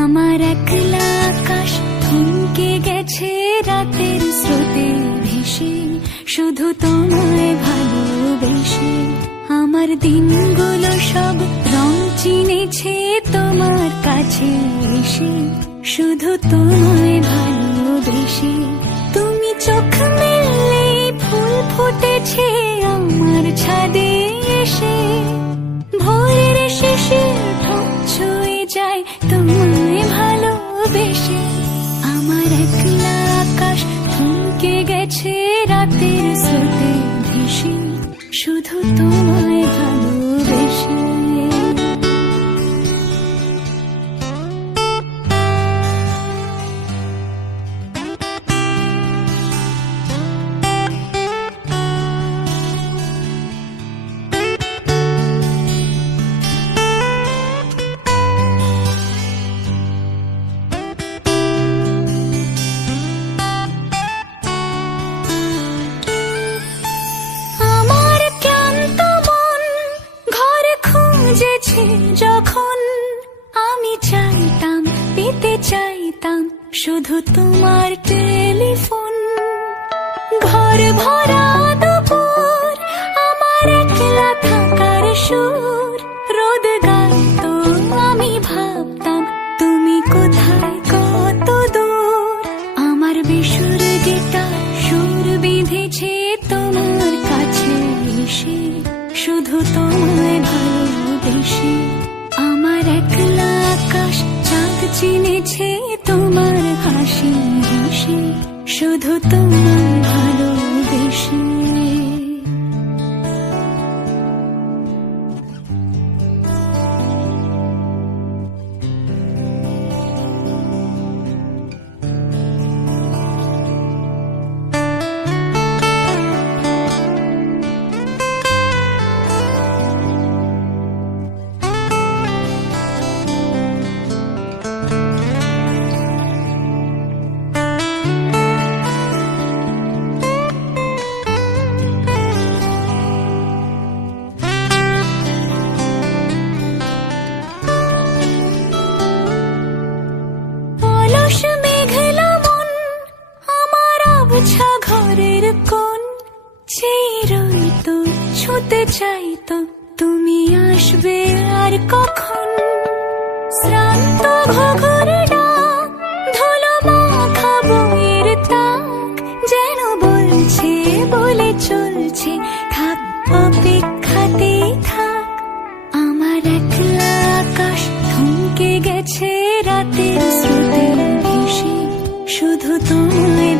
আমার একলা আকাশ থমকে গেছে রাতের স্রোতে ভেসে, শুধু তোমায় ভালোবেসে। আমার দিনগুলো সব রং চিনেছে তোমার কাছে এসে, শুধু তোমায় ভালোবেসে। তুমি চোখ মেললে ফুল ফুটেছে আমার ছাদে এসে, ভোরের শেষে ঠোঁট ছুঁয়ে যায় তোমায় ভালোবেসে। আমার একলা আকাশ থমকে গেছে রাতের স্রোতে ভেসে, শুধু তোমায় ভালোবেসে। যখন আমি চাইতাম, পেতে চাইতাম শুধু তোমার টেলিফোন। ঘর ভরা দুপুর, আমার একলা থাকার সুর, রোদ গাইতো আমি ভাবতাম তুমি কোথায় কত দূর। আমার বেসুর গিটার সুর বিঁধেছে তোমার কাছে এসে, শুধু তোমায় ভালোবেসে। আমার একলা আকাশ চাঁদ চিনেছে তোমার হাসি হেসে, শুধু তোমায় ভালোবেসে। ঘরের কোণ চেয়ে ছুতে চাইতো তুমি আসবে আর কখন। শ্রান্ত ঘঘর ডাক, ধুলো মাখা বইয়ের তাক, যেন বলছে বলে চলছে থাক অপেক্ষাতে থাক। আমার একলা আকাশ থমকে গেছে রাতের স্রোতে ভেসে, শুধু তোমায়